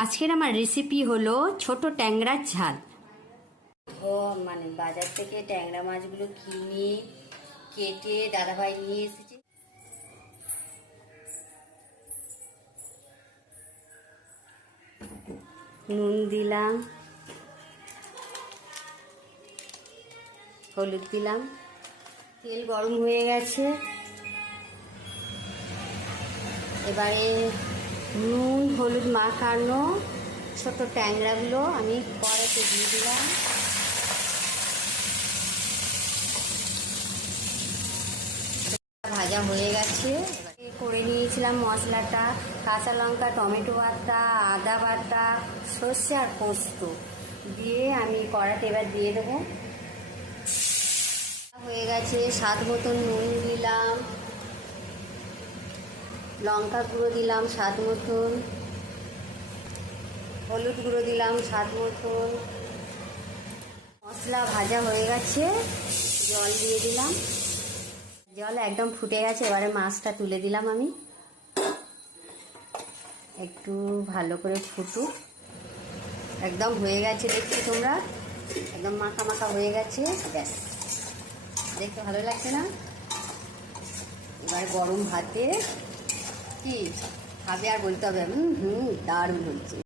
আজকের আমার রেসিপি হলো ছোট ট্যাংরার ঝাল। ও মানে বাজার থেকে ট্যাংরা মাছগুলো কিনে কেটে দাদাভাই নিয়ে এসেছে। নুন দিলাম, হলুদ দিলাম, তেল গরম হয়ে গেছে। এবারে নুন হলুদ মাখানো ছোট ট্যাংরাগুলো আমি কড়াইতে দিয়ে দিলাম। ভাজা হয়ে গেছে। করে নিয়েছিলাম মশলাটা, কাঁচা লঙ্কা, টমেটো বাটা, আদা বাটা, সর্ষে আর পোস্ত দিয়ে আমি কড়াইতে এবার দিয়ে দেবো। হয়ে গেছে, স্বাদ মতন নুন দিলাম, লঙ্কা গুঁড়ো দিলাম স্বাদ মতন, হলুদ গুঁড়ো দিলাম স্বাদ মতন। মশলা ভাজা হয়ে গেছে, জল দিয়ে দিলাম। জল একদম ফুটে গেছে, এবারে মাছটা তুলে দিলাম আমি। একটু ভালো করে ফুটুক। একদম হয়ে গেছে, দেখছি তোমরা, একদম মাখা মাখা হয়ে গেছে। ব্যাস, দেখতে ভালো লাগছে না? এবার গরম ভাতে কি খাবে আর বলতে হবে, দারুণ হচ্ছে।